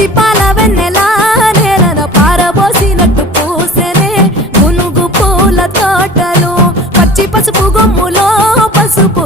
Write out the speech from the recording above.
పచ్చి పాల వెన్నెలా నేలన పారబోసినట్టు పూసెనే గునుగు పూల తోటలు పచ్చి పసుపు గొమ్ములో పసుపు